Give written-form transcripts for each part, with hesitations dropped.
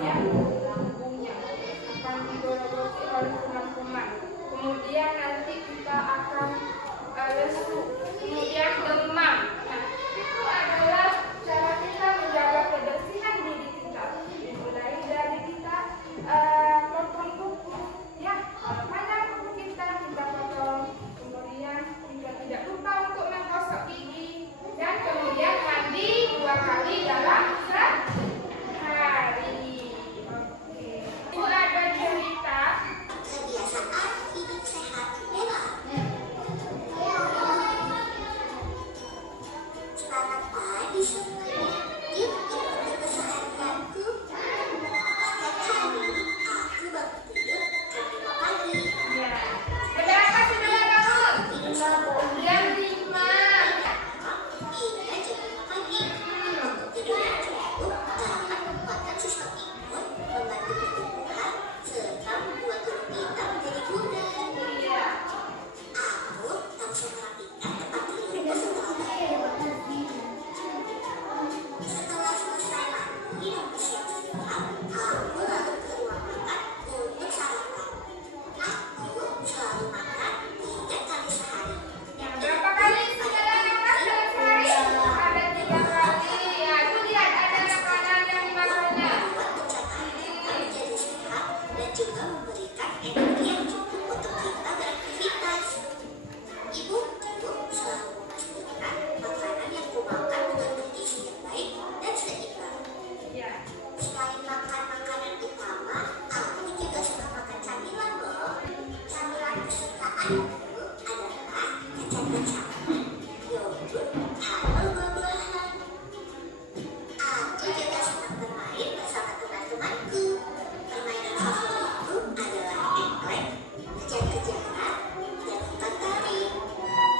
ya lambungnya akan digorogoti oleh kuman-kuman. Kemudian nanti kita akan lesu, kemudian demam. Nah, itu adalah cara kita menjaga kebersihan diri kita. Dimulai dari kita potong kuku, ya, panjang kuku kita potong. Kemudian kita tidak lupa untuk menggosok gigi dan kemudian mandi 2 kali dalam sehari. Oke. Itu ada cerita kebiasaan hidup sehat Bella. Selamat pagi semuanya. Yuk ikuti keseharianku. Setiap hari aku bangun tidur jam 5 pagi. ya. Berapa sudah bangun? Jam 5. Hingga jam 5 pagi. Untuk tidur yang cukup dapat menguatkan sistem imun, membantu pertumbuhan, serta membuat tubuh kita menjadi bugar. Iya. Aku langsung merapikan tempat tidurku setelah bangun. Setelah selesai mandi dan bersiap-siap, aku lalu ke ruang makan untuk sarapan. Aku selalu makan 3 kali sehari. Yang berapa kali segala makan dalam sehari? Ada 3 kali. Ya, itu lihat ada makanan yang dimakannya. Membuat pencernaan kita menjadi sehat dan juga memberikan energi yang cukup untuk kita beraktivitas. Ibuku selalu memastikan makanan yang kumakan mengandung gizi yang baik dan seimbang. Ya. Selain makan makanan utama, aku juga suka makan camilan loh. Camilan kesukaanku adalah kacang-kacangan, yogurt, atau buah-buahan. Aku juga senang bermain bersama teman-temanku. Permainan favoritku adalah engklek, kejar-kejaran, dan hutan tarik.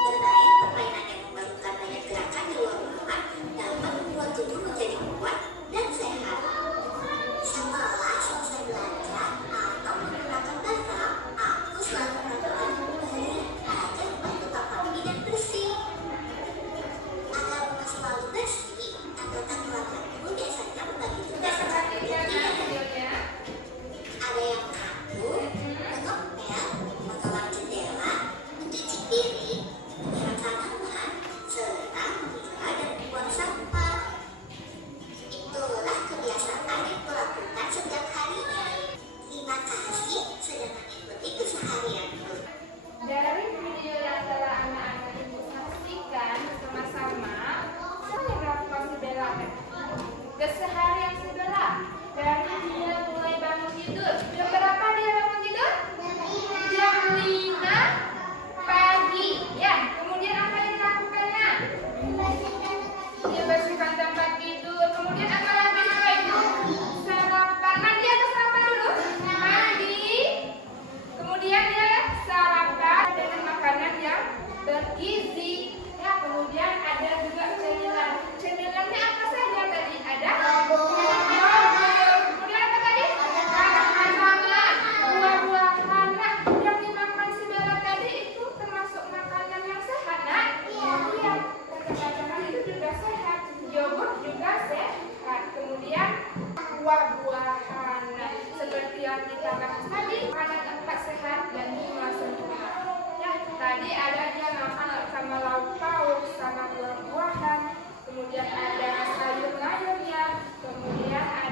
Bermain permainan yang memerlukan banyak gerakan di luar rumah dapat membuat tubuh menjadi kuat dan sehat. Setelah selesai belanja atau menggunakan barang, aku selalu melakukan kembali agar rumah tetap rapi dan bersih. Agar rumah selalu bersih, anggota keluargaku biasanya membagi tugas seperti ini. Ada yang menyapu, mengepel, mengelap jendela, mencuci piring, menyiram tanaman, serta memilah dan membuang sampah. Itulah kebiasaan yang kulakukan setiap harinya. Terima kasih sudah mengikuti keseharianku. Dari video yang telah anak-anak ibu saksikan bersama-sama, saya melakukan sebelah keseharian sebelah. Dari dia mulai bangun tidur. Jam berapa dia bangun tidur? Jam 5 pagi. Ya, kemudian apa yang dilakukannya? Dia bersihkan tempat tidur. Kemudian apa lagi setelah itu? Sarapan. Mandi atau sarapan dulu? Mandi. Kemudian dia sarapan dengan makanan yang bergizi. Ya, kemudian ada juga cemilan. Cemilannya apa saja tadi? Ada kemudian apa tadi? Makanan, buah-buahan. Nah, yang dimakan si Bella tadi itu termasuk makanan yang sehat, nak? Iya. Kacang-kacangan itu juga sehat. Yogurt juga sehat. Kemudian buah-buahan. Nah, seperti yang kita bahas tadi, makanan 4 sehat dan 5 sempurna. Ya, tadi ada dia makan sama lauk pauk, sama buah-buahan. Kemudian ada sayur-sayurnya. Kemudian ada